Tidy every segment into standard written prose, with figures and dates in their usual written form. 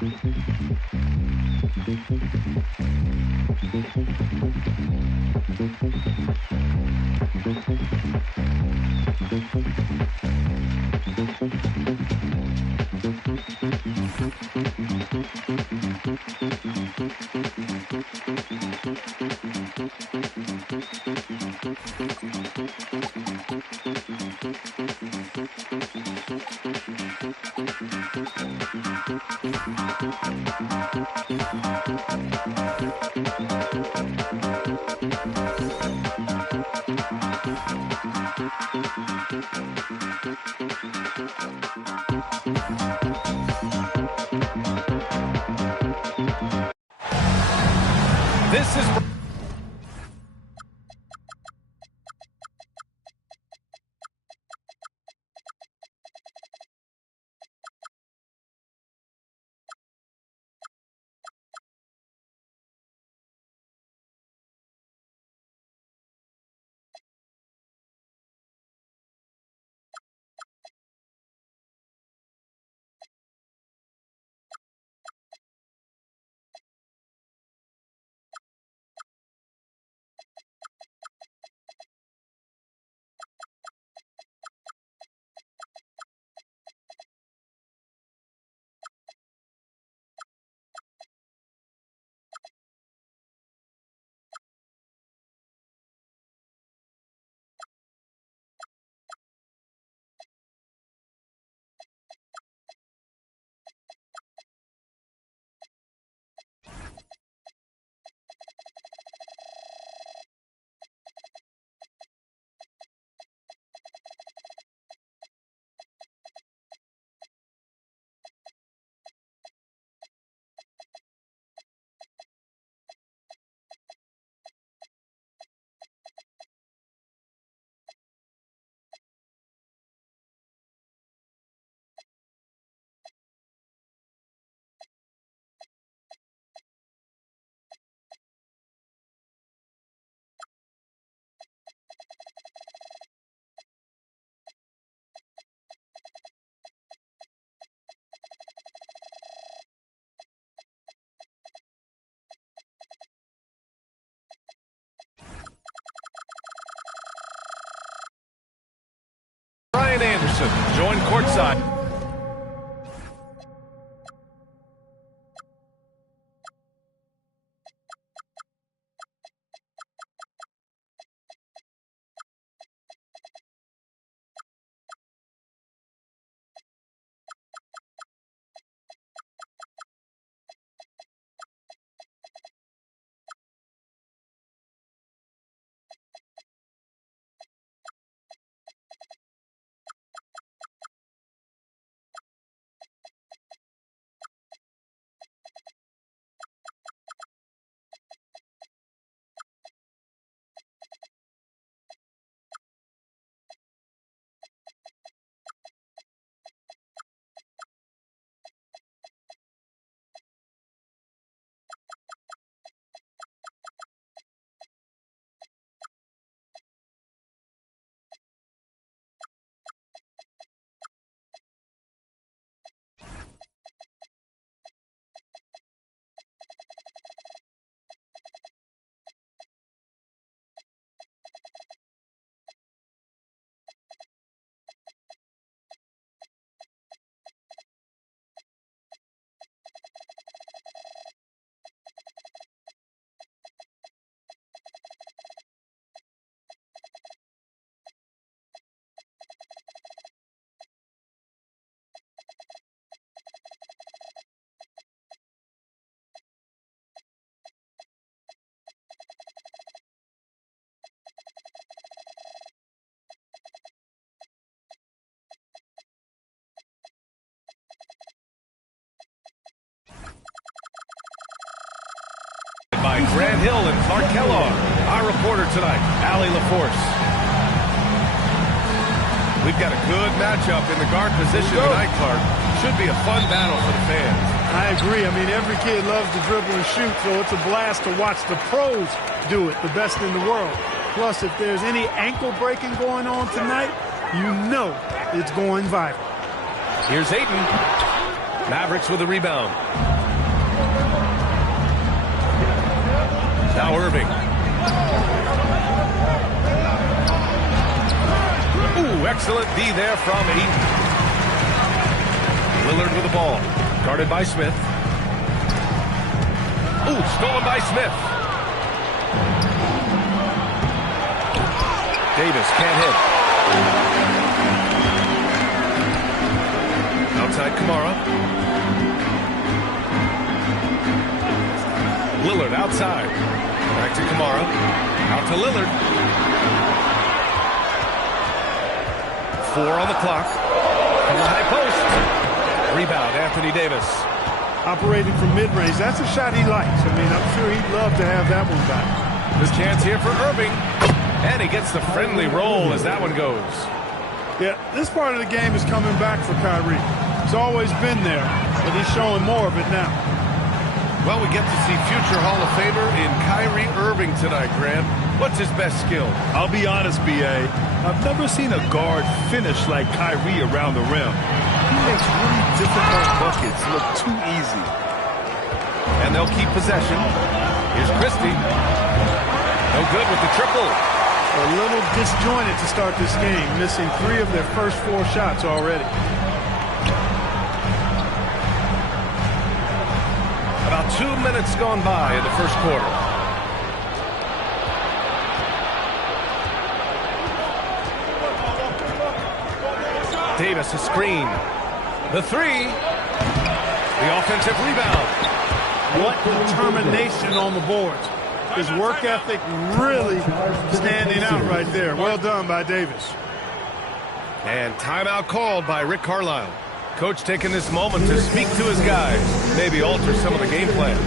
This is... Brian Anderson joined courtside. By Grant Hill and Clark Kellogg. Our reporter tonight, Allie LaForce. We've got a good matchup in the guard position tonight, Clark. Should be a fun battle for the fans. I agree. I mean, every kid loves to dribble and shoot, so it's a blast to watch the pros do it, the best in the world. Plus, if there's any ankle breaking going on tonight, you know it's going viral. Here's Ayton. Mavericks with a rebound. Now Irving. Ooh, excellent D there from Ayton. Lillard with the ball. Guarded by Smith. Ooh, stolen by Smith. Davis can't hit. Outside Kamara. Lillard outside. Back to Kamara. Out to Lillard. 4 on the clock. From the high post. Rebound, Anthony Davis. Operating from mid-range, that's a shot he likes. I mean, I'm sure he'd love to have that one back. This chance here for Irving. And he gets the friendly roll as that one goes. Yeah, this part of the game is coming back for Kyrie. It's always been there, but he's showing more of it now. Well, we get to see future Hall of Famer in Kyrie Irving tonight, Grant. What's his best skill? I'll be honest, B.A. I've never seen a guard finish like Kyrie around the rim. He makes really difficult buckets look too easy. And they'll keep possession. Here's Christie. No good with the triple. A little disjointed to start this game, missing 3 of their first 4 shots already. About 2 minutes gone by in the first quarter. Davis a screen. The 3. The offensive rebound. What determination on the boards. His work ethic really standing out right there. Well done by Davis. And timeout called by Rick Carlisle. Coach taking this moment to speak to his guys, maybe alter some of the game plan.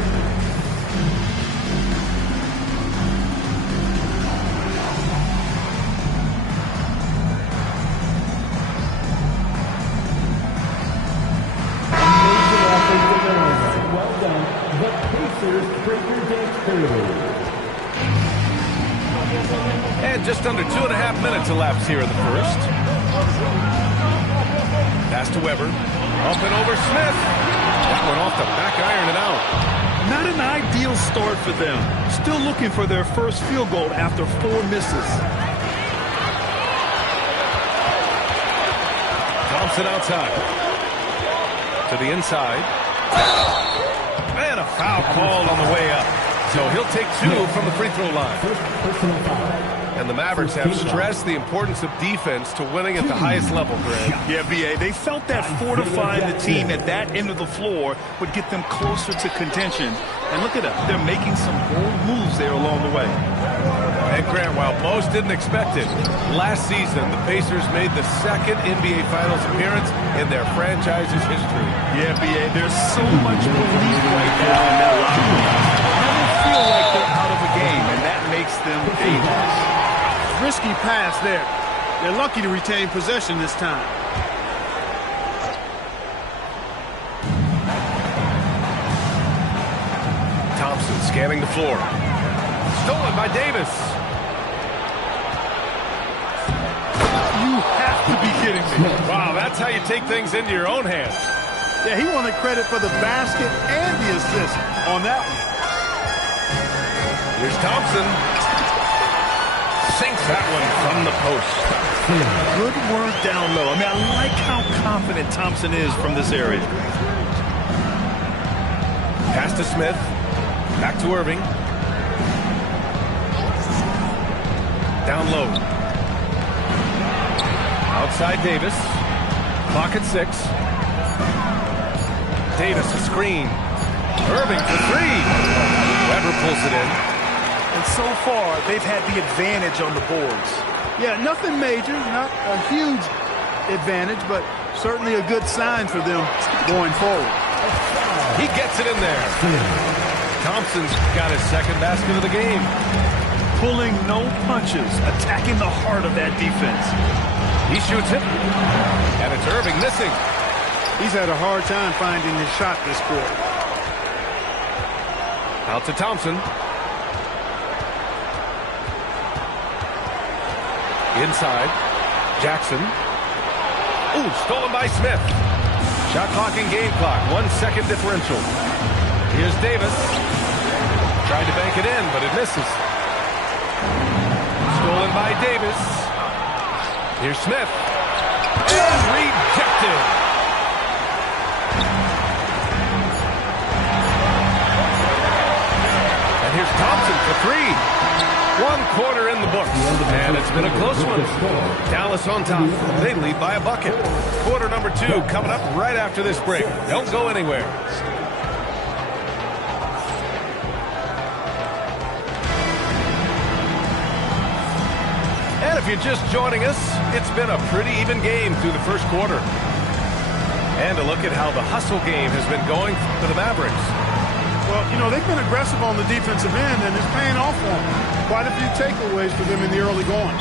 Well done. The Pacers break your dance period. And just under 2.5 minutes elapsed here in the first. Pass to Weber. Up and over Smith. That one off the back iron and out. Not an ideal start for them. Still looking for their first field goal after 4 misses. Thompson outside. To the inside. And a foul called on the way up. So he'll take 2 from the free throw line. And the Mavericks have stressed the importance of defense to winning at the highest level, Greg. Yeah, B.A., they felt that fortifying the team at that end of the floor would get them closer to contention. And look at them. They're making some bold moves there along the way. And Grant, while most didn't expect it, last season the Pacers made the 2nd NBA Finals appearance in their franchise's history. Yeah, B.A., there's so much belief right now in that locker room. They never feel like they're out of a game, and that makes them dangerous. Risky pass there. They're lucky to retain possession this time. Thompson scanning the floor. Stolen by Davis. You have to be kidding me. Wow, that's how you take things into your own hands. Yeah, he wanted credit for the basket and the assist on that one. Here's Thompson. Sinks that one from the post. Good word down low. I mean, I like how confident Thompson is from this area. Pass to Smith. Back to Irving. Down low. Outside Davis. Clock at 6. Davis a screen. Irving for 3. Weber pulls it in. And so far, they've had the advantage on the boards. Yeah, nothing major, not a huge advantage, but certainly a good sign for them going forward. He gets it in there. Thompson's got his 2nd basket of the game. Pulling no punches, attacking the heart of that defense. He shoots it. And it's Irving missing. He's had a hard time finding his shot this quarter. Out to Thompson. Inside. Jackson. Ooh, stolen by Smith. Shot clock and game clock, 1 second differential. Here's Davis. Tried to bank it in, but it misses. Stolen by Davis. Here's Smith. And rejected. And here's Thompson for 3. 1 quarter in the books, and it's been a close one. Dallas on top. They lead by a bucket. Quarter number 2 coming up right after this break. Don't go anywhere. And if you're just joining us, it's been a pretty even game through the first quarter. And a look at how the hustle game has been going for the Mavericks. Well, you know, they've been aggressive on the defensive end, and it's paying off for them. Quite a few takeaways for them in the early going.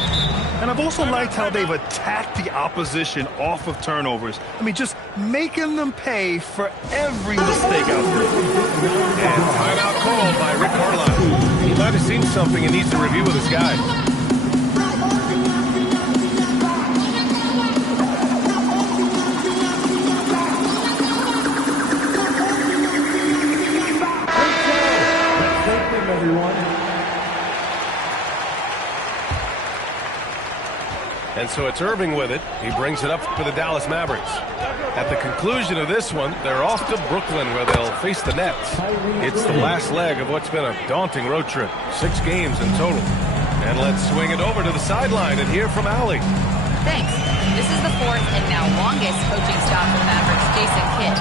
And I've also liked how they've attacked the opposition off of turnovers. I mean, just making them pay for every mistake out there. And timeout called by Rick Carlisle. He might have seen something and needs to review with his guys. And so it's Irving with it. He brings it up for the Dallas Mavericks. At the conclusion of this one, they're off to Brooklyn where they'll face the Nets. It's the last leg of what's been a daunting road trip. 6 games in total. And let's swing it over to the sideline and hear from Allie. Thanks. This is the 4th and now longest coaching stop for the Mavericks' Jason Kidd.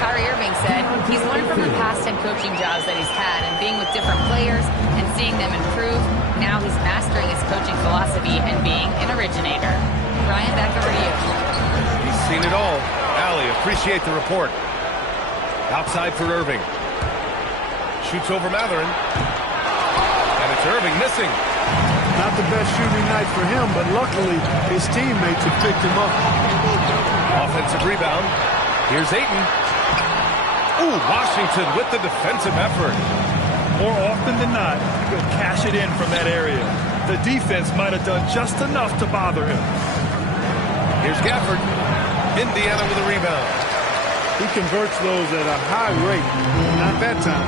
Kyrie Irving said he's learned from the past 10 coaching jobs that he's had and being with different players and seeing them improve. Now he's mastering his coaching philosophy and being an originator. Ryan, back over to you. He's seen it all. Allie, appreciate the report. Outside for Irving. Shoots over Mathurin. And it's Irving missing. Not the best shooting night for him, but luckily his teammates have picked him up. Offensive rebound. Here's Ayton. Ooh, Washington with the defensive effort. More often than not, you can cash it in from that area. The defense might have done just enough to bother him. Here's Gafford. Indiana with a rebound. He converts those at a high rate. Not that time.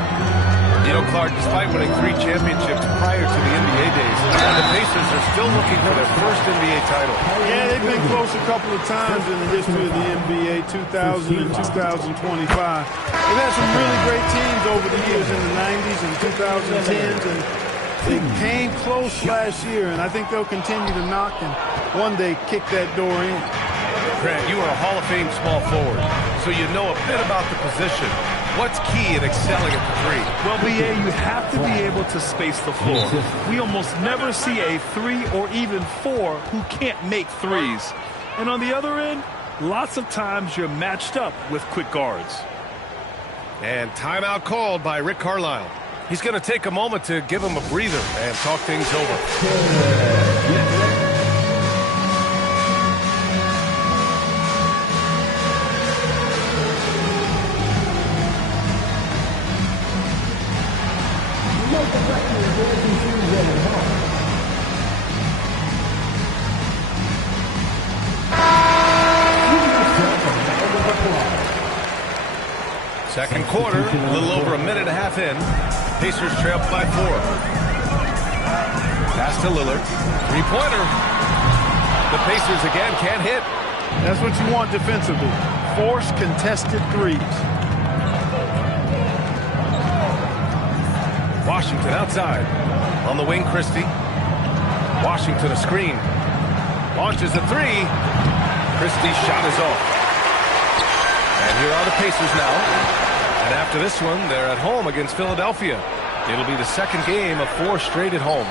You know, Clark, despite winning 3 championships prior to the NBA days, the Pacers are still looking for their first NBA title. Yeah, they've been close a couple of times in the history of the NBA, 2000 and 2025. They've had some really great teams over the years in the 90s and 2010s, and they came close last year, and I think they'll continue to knock and one day kick that door in. Grant, you are a Hall of Fame small forward, so you know a bit about the position. What's key in excelling at the 3? Well, B.A., you have to be able to space the floor. We almost never see a 3 or even 4 who can't make threes. And on the other end, lots of times you're matched up with quick guards. And timeout called by Rick Carlisle. He's going to take a moment to give him a breather and talk things over. Second quarter, a little over a minute and a half in. Pacers trail by 4. Pass to Lillard. 3-pointer. The Pacers again can't hit. That's what you want defensively. Force contested threes. Washington outside. On the wing, Christie. Washington a screen. Launches a 3. Christie's shot is off. And here are the Pacers now. And after this one, they're at home against Philadelphia. It'll be the second game of 4 straight at home.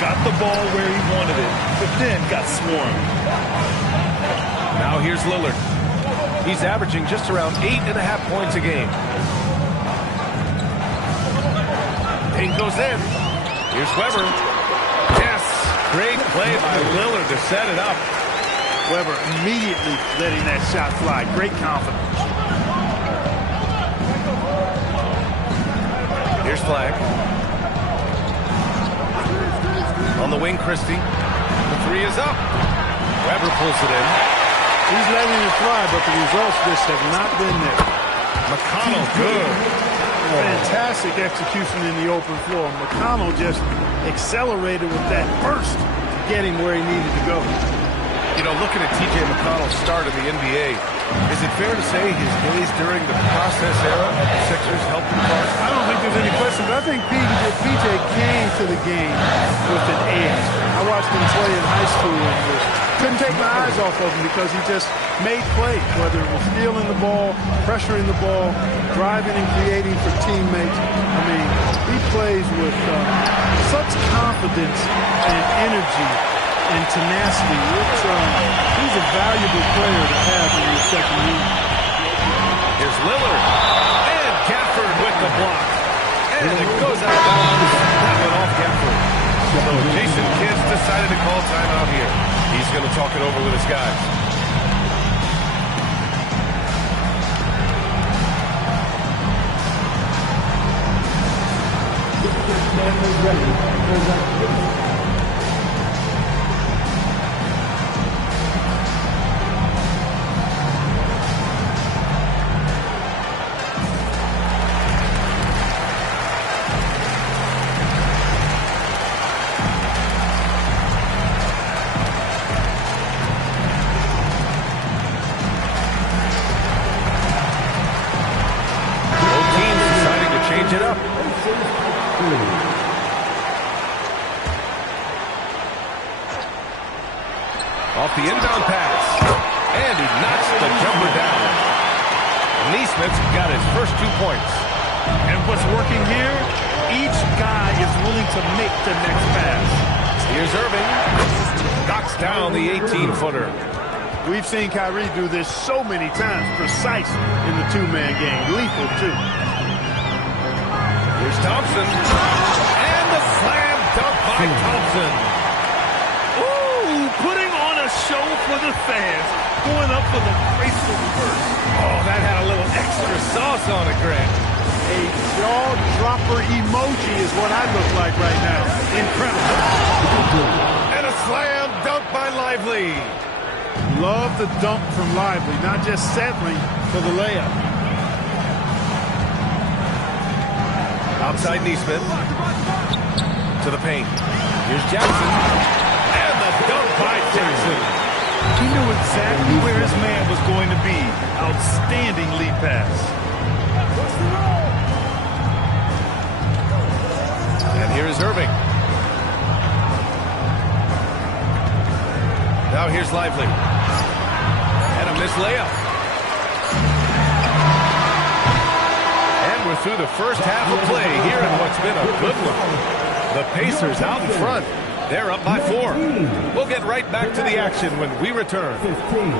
Got the ball where he wanted it, but then got swarmed. Now here's Lillard. He's averaging just around 8.5 points a game. Paint goes in. Here's Weber. Yes, great play by Lillard to set it up. Weber immediately letting that shot fly. Great confidence. Here's Flag. On the wing, Christie. The 3 is up. Weber pulls it in. He's letting it fly, but the results just have not been there. McConnell, good. Fantastic execution in the open floor. McConnell just accelerated with that burst to get him where he needed to go. You know, looking at T.J. McConnell's start in the NBA, is it fair to say his days during the process era of the Sixers helped him part? I don't think there's any question, but I think PJ came to the game with an edge. I watched him play in high school and just couldn't take my eyes off of him because he just made plays, whether it was stealing the ball, pressuring the ball, driving and creating for teammates. I mean, he plays with such confidence and energy and tenacity. He's a valuable player to have in your second unit. Here's Lillard. And Gafford with the block. And it goes out of bounds. That went off Gafford. So Jason Kidd decided to call timeout here. He's going to talk it over with his guys. It up. Off the inbound pass. And he knocks the jumper down. Nesmith's got his first 2 points. And what's working here, each guy is willing to make the next pass. Here's Irving. Knocks down the 18-footer. We've seen Kyrie do this so many times, precise in the two-man game. Lethal, too. Here's Thompson. And the slam dunk by Thompson. Ooh, putting on a show for the fans. Going up for the graceful first. Oh, that had a little extra sauce on it, Grant. A jaw-dropper emoji is what I look like right now. Incredible. And a slam dunk by Lively. Love the dunk from Lively, not just settling for the layup. Outside Nesmith. To the paint. Here's Jackson. And the dunk by Jackson. He knew exactly where his man was going to be. Outstanding lead pass. And here is Irving. Now here's Lively. And a missed layup. And we're through the first half of play here in what's been a good one. The Pacers out in front. They're up by 4. We'll get right back to the action when we return. 15.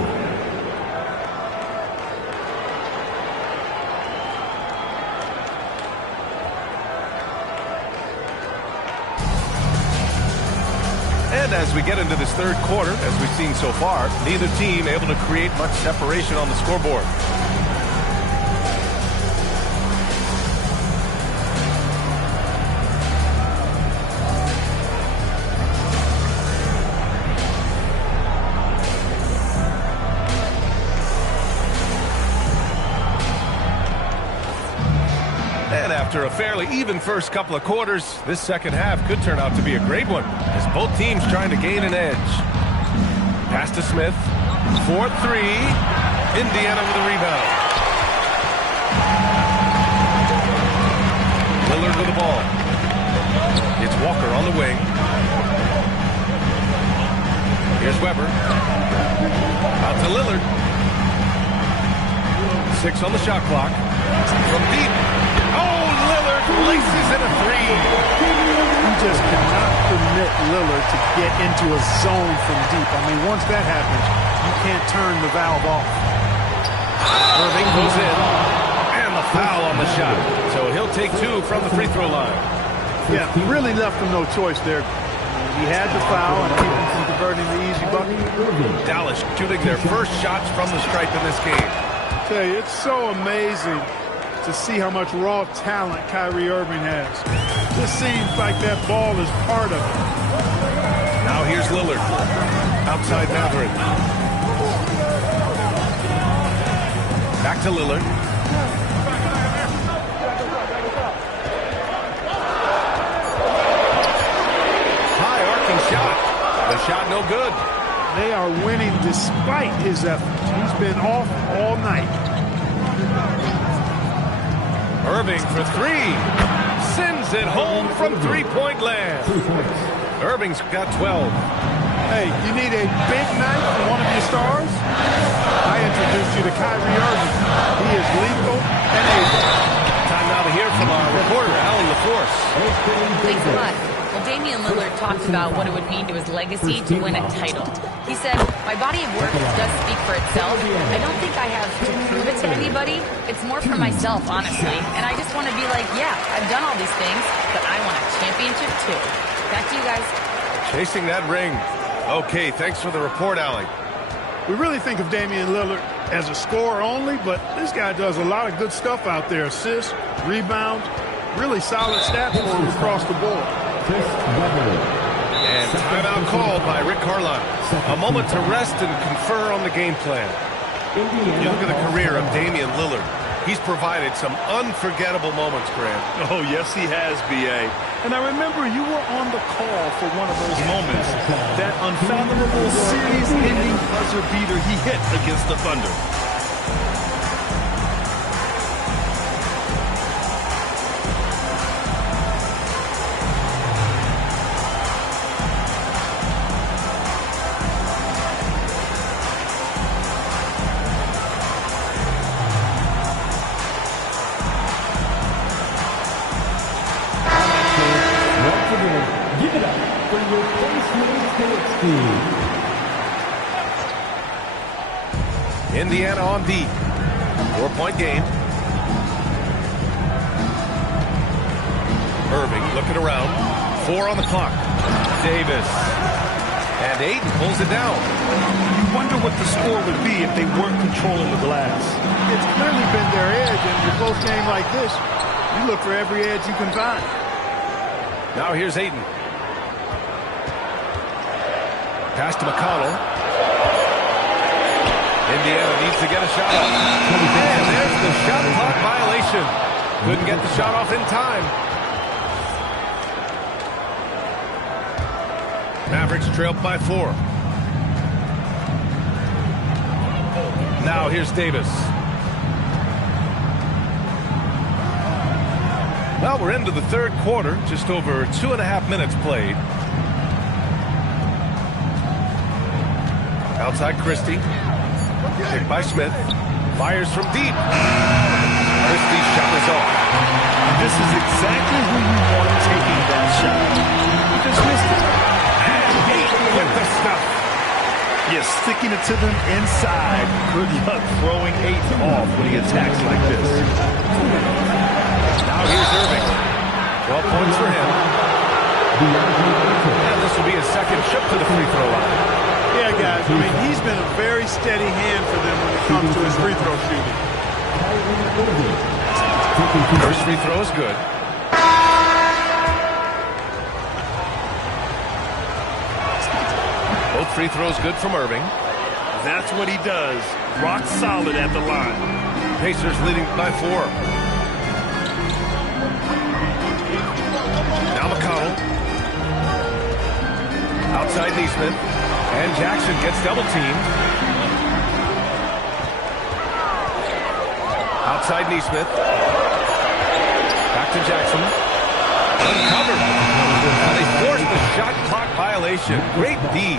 And as we get into this third quarter, as we've seen so far, neither team able to create much separation on the scoreboard. And after a fairly even first couple of quarters, this second half could turn out to be a great one, as both teams trying to gain an edge. Pass to Smith. 4-3. Indiana with a rebound. Lillard with the ball. It's Walker on the wing. Here's Weber. Out to Lillard. 6 on the shot clock. From deep. Oh, Lillard laces in a 3. You just cannot permit Lillard to get into a zone from deep. I mean, once that happens, you can't turn the valve off. Irving goes in. And the foul on the shot. So he'll take 2 from the free throw line. Yeah, really left him no choice there. He had the foul and keep him from converting the easy bucket. Dallas shooting their first shots from the stripe in this game. I tell you, it's so amazing to see how much raw talent Kyrie Irving has. This seems like that ball is part of it. Now here's Lillard. Outside Maverick. Back to Lillard. High arcing shot. The shot no good. They are winning despite his efforts. He's been off all night. Irving for three. Sends it home from three-point land. Irving's got 12. Hey, you need a big night from one of your stars? I introduced you to Kyrie Irving. He is lethal and able. Time now to hear from our reporter, Allie LaForce. Thanks a lot. Well, Damian Lillard talked about what it would mean to his legacy to win a title. He said, my body of work does speak for itself. I don't think I have to prove it to anybody. It's more for myself, honestly. And I just want to be like, yeah, I've done all these things, but I want a championship too. Back to you guys. Chasing that ring. Okay, thanks for the report, Allie. We really think of Damian Lillard as a scorer only, but this guy does a lot of good stuff out there. Assists, rebounds, really solid stats for him across the board. And timeout called by Rick Carlisle. A moment to rest and confer on the game plan. You look at the career of Damian Lillard. He's provided some unforgettable moments, Grant. Oh, yes, he has, B.A. And I remember you were on the call for one of those moments. That unfathomable series-ending buzzer beater he hit against the Thunder. Give it up for your first Indiana on D. 4-point game. Irving looking around. 4 on the clock. Davis. And Ayton pulls it down. You wonder what the score would be if they weren't controlling the glass. It's clearly been their edge, and in a close game like this, you look for every edge you can find. Now here's Ayton. Pass to McConnell. Indiana needs to get a shot off. And there's the shot clock violation. Couldn't get the shot off in time. Mavericks trailed by 4. Now here's Davis. Well, we're into the third quarter. Just over 2.5 minutes played. Outside Christie. Picked by Smith. Fires from deep. Christie's shot is off. This is exactly who you want taking that shot. He just missed it. And Ayton with the stuff. You're sticking it to them inside. Good luck throwing Ayton off when he attacks like this. Now here's Irving. 12 points for him. And this will be his second trip to the free throw line. Yeah, guys, I mean, he's been a very steady hand for them when it comes to his free throw shooting. First free throw is good. Both free throws good from Irving. That's what he does. Rock solid at the line. Pacers leading by 4. Now McConnell. Outside Neesmith. And Jackson gets double teamed. Outside Neesmith. Back to Jackson. Uncovered. And they forced the shot clock violation. Great D.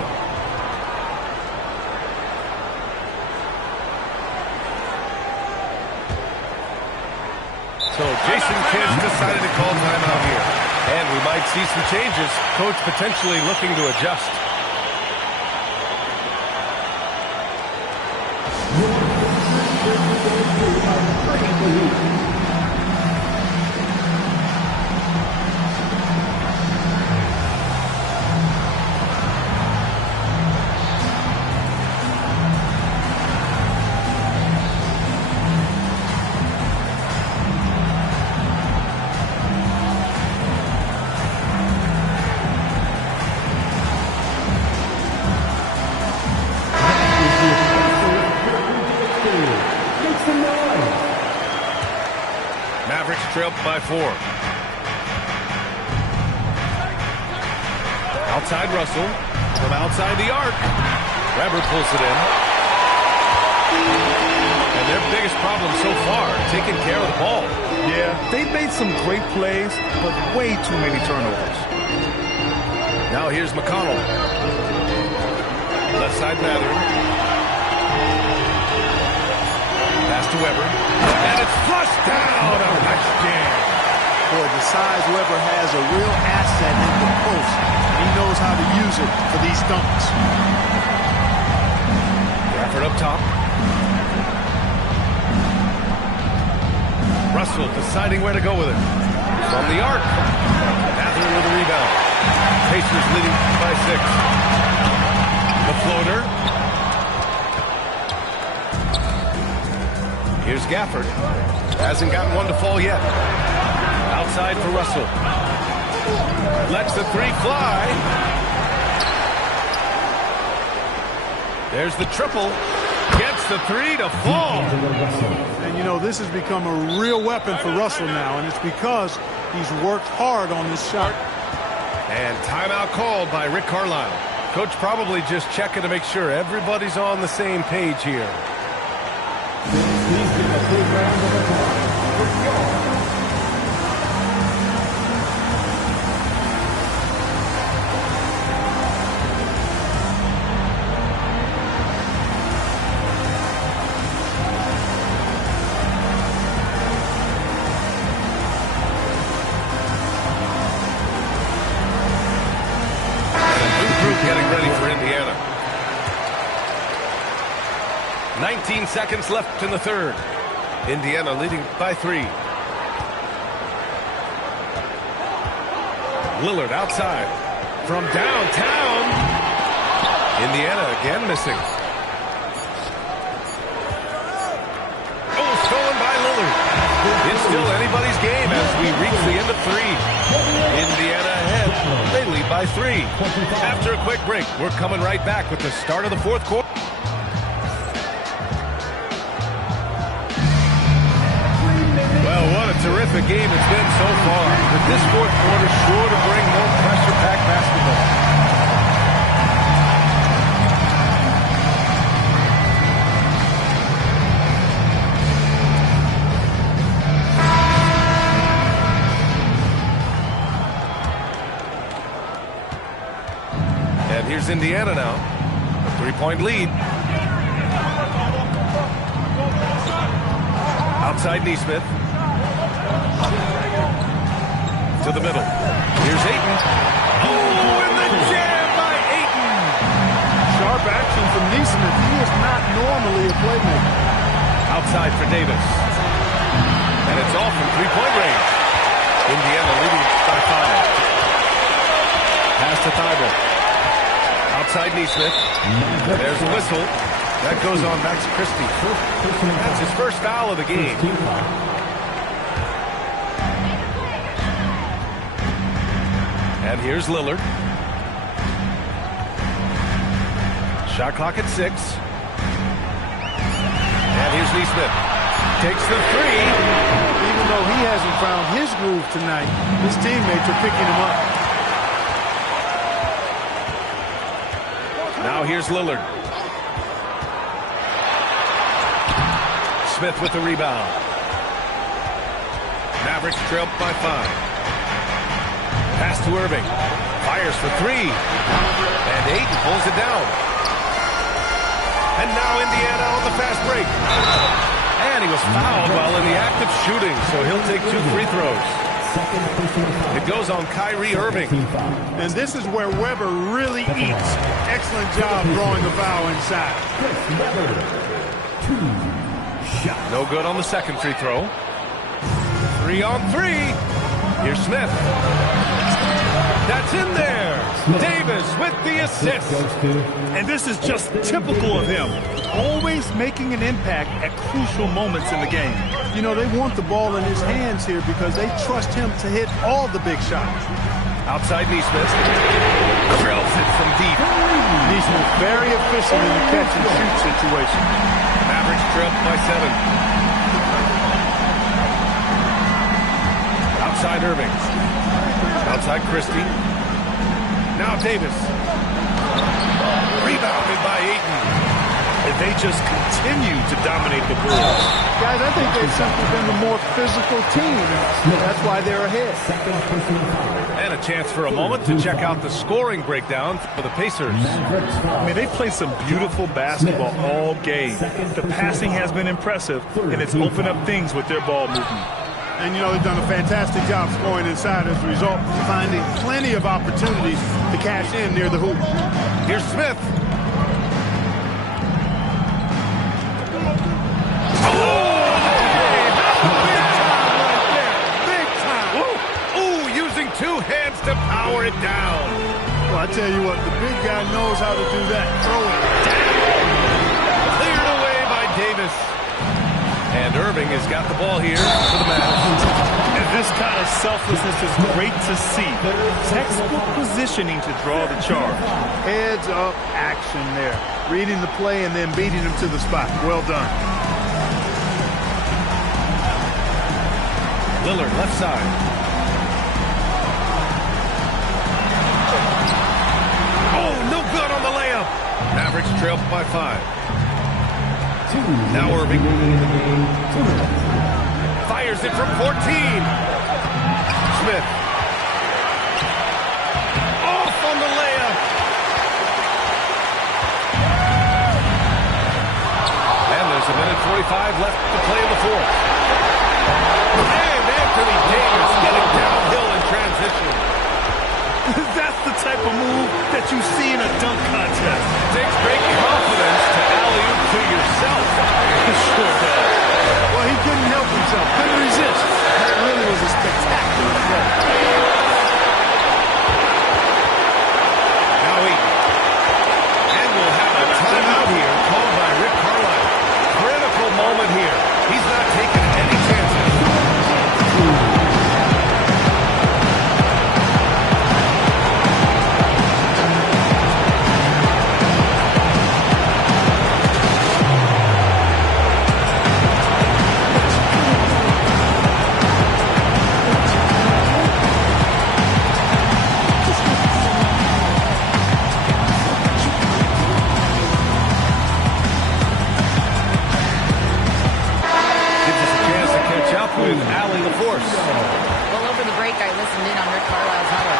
So Jason Kidd decided to call timeout here. And we might see some changes. Coach potentially looking to adjust. Mavericks trail by 4. Outside Russell. From outside the arc. Webber pulls it in. And their biggest problem so far, taking care of the ball. Yeah, they've made some great plays, but way too many turnovers. Now here's McConnell. Left side Mathurin. Pass to Webber. And it's flushed down. A nice jam. Boy, the size Webber has a real asset in the post. He knows how to use it for these dunks. Gafford up top. Russell deciding where to go with it. From the arc. Mathurin with a rebound. Pacers leading by 6. The floater. Here's Gafford. Hasn't gotten one to fall yet. Outside for Russell. Lets the 3 fly. There's the triple. Gets the 3 to fall. And, you know, this has become a real weapon for Russell now, and it's because he's worked hard on this shot. And timeout called by Rick Carlisle. Coach probably just checking to make sure everybody's on the same page here. Please give a big round of applause for y'all. Getting ready for Indiana. 19 seconds left in the third. Indiana leading by 3. Lillard outside. From downtown. Indiana again missing. Oh, stolen by Lillard. It's still anybody's game as we reach the end of 3. Indiana ahead. They lead by 3. After a quick break, we're coming right back with the start of the 4th quarter. Well, what a terrific game it's been so far. But this 4th quarter sure to bring more pressure-packed basketball. Here's Indiana now. A 3-point lead. Outside Nesmith. To the middle. Here's Ayton. Oh, and the jam by Ayton. Sharp action from Nesmith. He is not normally a playmaker. Outside for Davis. And it's all from 3-point range. Indiana leading by 5. Pass to Thybulle. Outside Nesmith. There's a whistle. That goes on Max Christie. That's his first foul of the game. And here's Lillard. Shot clock at 6. And here's Nesmith. Takes the 3. Even though he hasn't found his groove tonight, his teammates are picking him up. Now here's Lillard. Smith with the rebound. Mavericks trail by 5. Pass to Irving. Fires for 3. And Ayton pulls it down. And now Indiana on the fast break. And he was fouled while in the act of shooting, so he'll take 2 free throws. It goes on Kyrie Irving. And this is where Webber really eats. Excellent job drawing the foul inside. No good on the second free throw. 3 on 3. Here's Smith. That's in there. Davis with the assist. And this is just typical of him. Always making an impact at crucial moments in the game. You know, they want the ball in his hands here because they trust him to hit all the big shots. Outside Nesmith. Drills it from deep. Nesmith very efficient in the catch and shoot situation. Mavericks trail by 7. inside Irving. Outside Christie. Now Davis. Rebounded by Ayton. And they just continue to dominate the Bulls. Guys, I think they've simply been the more physical team. That's why they're ahead. And a chance for a moment to check out the scoring breakdown for the Pacers. I mean, they play some beautiful basketball all game. The passing has been impressive, and it's opened up things with their ball movement. And, you know, they've done a fantastic job scoring inside as a result, finding plenty of opportunities to cash in near the hoop. Here's Smith. Two hands to power it down. Well, I tell you what, the big guy knows how to do that. Throw it down. Cleared away by Davis. And Irving has got the ball here for the Mavs. And this kind of selflessness is great to see. Textbook positioning to draw the charge. Heads up action there. Reading the play and then beating him to the spot. Well done. Lillard left side. Mavericks trail by 5. Now Irving fires it from 14. Smith off on the layup. And there's a minute 45 left to play in the fourth. And Anthony Davis getting downhill in transition. That's the type of move that you see in a dunk contest. Takes great confidence to alley-oop to yourself. It sure does. Well, he couldn't help himself. Couldn't resist. That really was a spectacular play. Now Ayton. And we'll have a timeout here called by Rick Carlisle. Critical moment here. He's not taking any chances. With Allie LaForce. Well, over the break, I listened in on Rick Carlisle's huddle.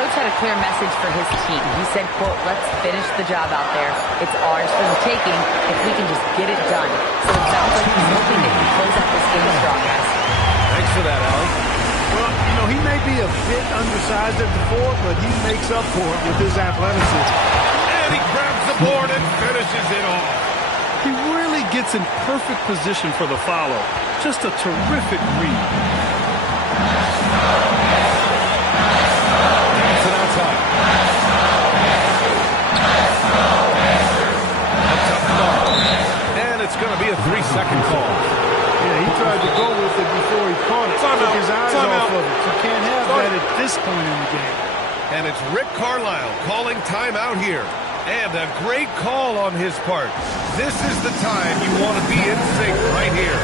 Coach had a clear message for his team. He said, quote, let's finish the job out there. It's ours for the taking if we can just get it done. So it sounds like he's hoping they can close out this game strong, guys. Thanks for that, Allie. Well, you know, he may be a bit undersized at the 4, but he makes up for it with his athleticism. And he grabs the board and finishes it off. He really gets in perfect position for the follow. Just a terrific read. Johnson outside. Up top the ball. And it's going to be a 3-second call. Yeah, he tried to go with it before he caught it. Took his eyes off of it. You can't have that at this point in the game. And it's Rick Carlisle calling timeout here. And a great call on his part. This is the time you want to be in sync right here.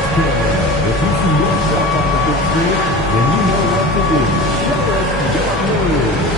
If you see yourself on the big screen, then you know what to do. Show us your move.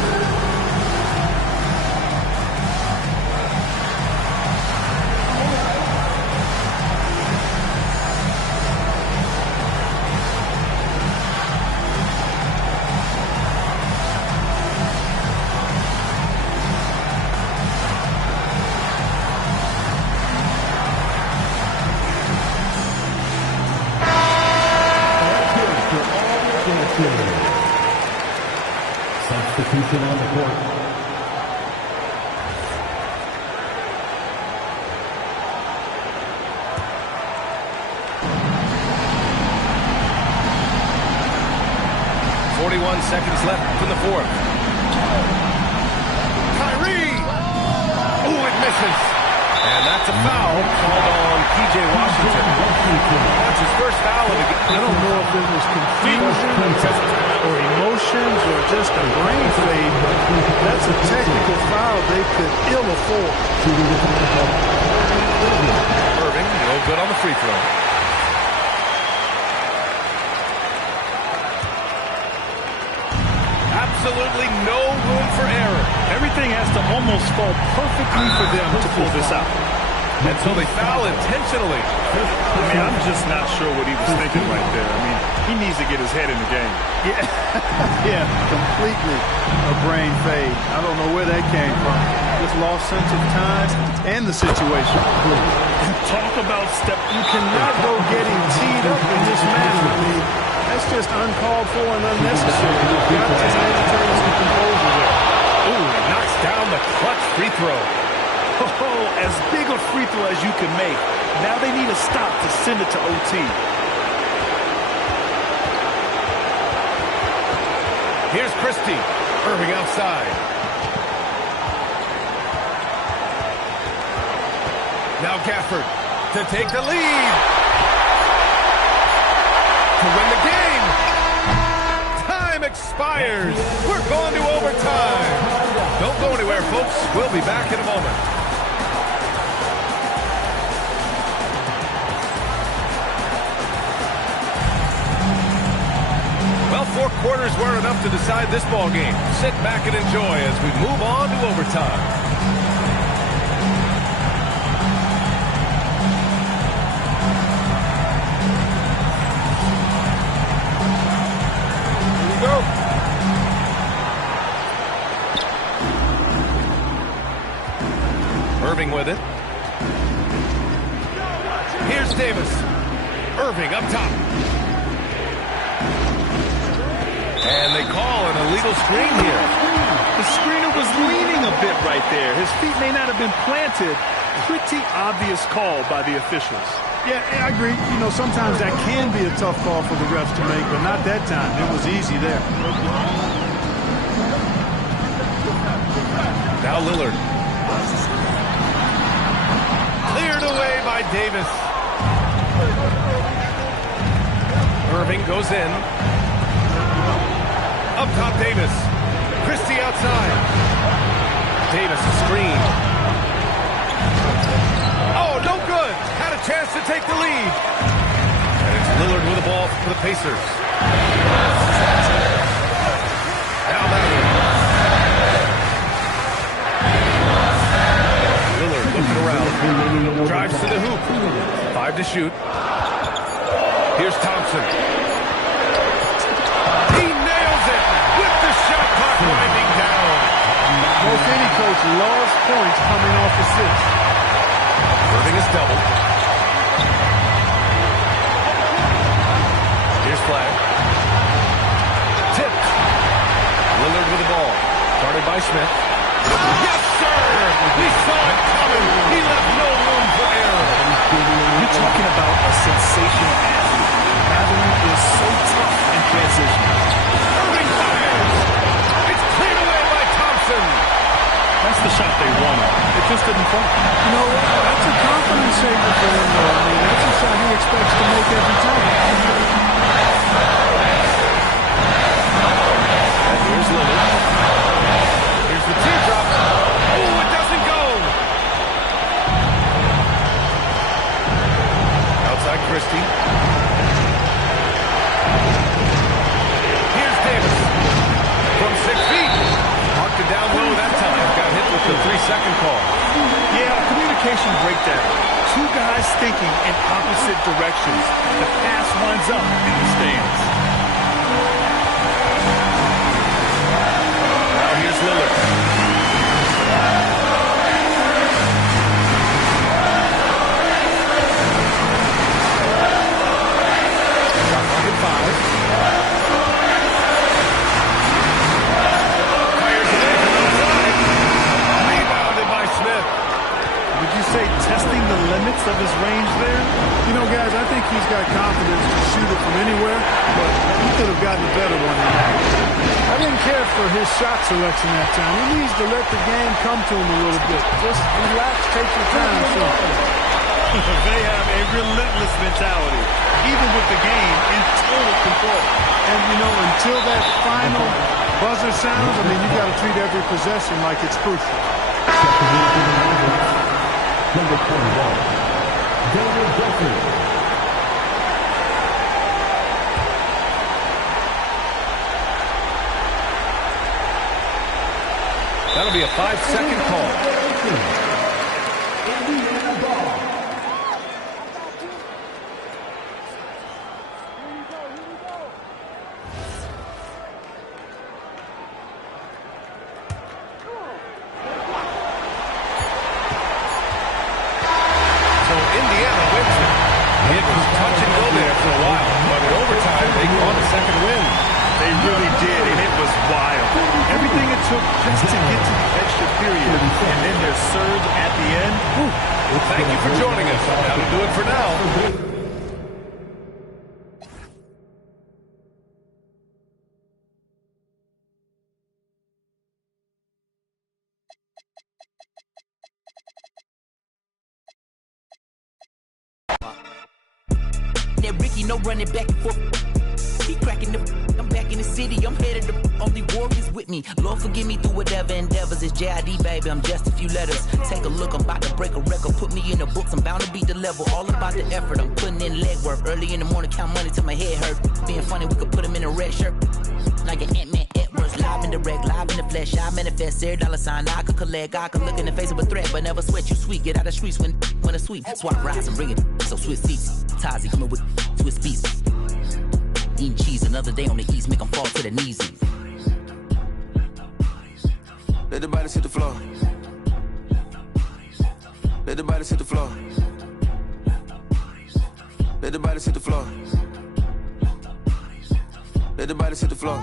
Substitution on the court. Seconds left in the fourth. Kyrie! Ooh, it misses. And that's a foul called on P.J. Washington. That's his first foul of the game. I don't know if it was confusion or emotions or just a brain fade, but that's a technical foul they could ill afford. Irving, no good on the free throw. Absolutely no room for error. Everything has to almost fall perfectly for them to pull this out. And so they foul intentionally. I mean, I'm just not sure what he was thinking right there. I mean, he needs to get his head in the game. Yeah, completely a brain fade. I don't know where that came from. Just lost sense of time and the situation. And talk about step. You cannot go getting teed up in this manner. I mean, that's just uncalled for and unnecessary. You've got to maintain some composure there. Ooh, knocks down the clutch free throw. Oh, as big a free throw as you can make. Now they need a stop to send it to OT. Here's Christie. Irving outside. Now Gafford to take the lead. To win the game. Time expires. We're going to overtime. Don't go anywhere, folks. We'll be back in a moment. Well, 4 quarters weren't enough to decide this ball game. Sit back and enjoy as we move on to overtime. Irving with it. Here's Davis. Irving up top. And they call an illegal screen here. The screener was leaning a bit right there. His feet may not have been planted. Pretty obvious call by the officials. Yeah, I agree. You know, sometimes that can be a tough call for the refs to make, but not that time. It was easy there. Now Lillard. Cleared away by Davis. Irving goes in. Up top, Davis. Christie outside. Davis a screen. Oh, no good. Had a chance to take the lead. And it's Lillard with the ball for the Pacers. Now Lillard. Lillard looking around. Drives to the hoop. 5 to shoot. Here's Thompson. He nails it with the shot clock winding down. Most any coach loves points coming off assists. Irving is doubled. Here's Flag. Tipped. Lillard with the ball. Started by Smith. Yes, sir! We saw it coming. He left no room for error. You're talking about a sensational athlete. Gathering is so tough in transition. Irving fires. It's cleared away by Thompson. That's the shot they wanted. It just didn't fall. You know what? That's a confidence saver for him, though. I mean, that's a shot he expects to make every time. And here's Lillard. Here's the teardrop. Oh, it doesn't go. Outside Christie. Here's Davis. From 6 feet. Marked it down low that time. Got hit with the 3-second call. Yeah, communication breakdown. 2 guys thinking in opposite directions. The pass winds up in the stands. Now here's Lillard. Shot clock at 5. Fires it in from outside. Rebounded by Smith. Would you say testing the limits of his range there? You know, guys, I think he's got confidence to shoot it from anywhere, but he could have gotten a better one than that. I didn't care for his shot selection that time. He needs to let the game come to him a little bit. Just relax, take your time. So. They have a relentless mentality, even with the game in total control. And, you know, until that final buzzer sounds, I mean, you got to treat every possession like it's crucial. Number 21, David Griffin. That'll be a 5-second call. Indiana ball. So Indiana wins it. It was touch and go there for a while, but in overtime, they got a second win. They really did, and it was wild. Everything it took just to get to the extra period, and then their surge at the end. Well, thank you for joining us. That'll do it for now. That Ricky, no running back and forth. He cracking the. I'm back in the city. I'm headed to only Warriors with me. Lord forgive me through whatever endeavors. It's JID, baby. I'm just a few letters. Take a look. I'm about to break a record. Put me in the books. I'm bound to beat the level. All about the effort. I'm putting in leg work. Early in the morning, count money till my head hurt. Being funny, we could put him in a red shirt. Like an Ant-Man Edwards. Live in the reg, live in the flesh. I manifest every dollar sign I could collect. I could look in the face of a threat, but never sweat. You sweet. Get out of the streets when a sweet. Swap rides and bring it. So Swiss seats. Tazi coming with Swiss beats. Eating cheese, another day on the east, make them fall to their knees. Let the body hit the floor. Let the body hit the floor. Let the body hit the floor. Let the body hit the floor.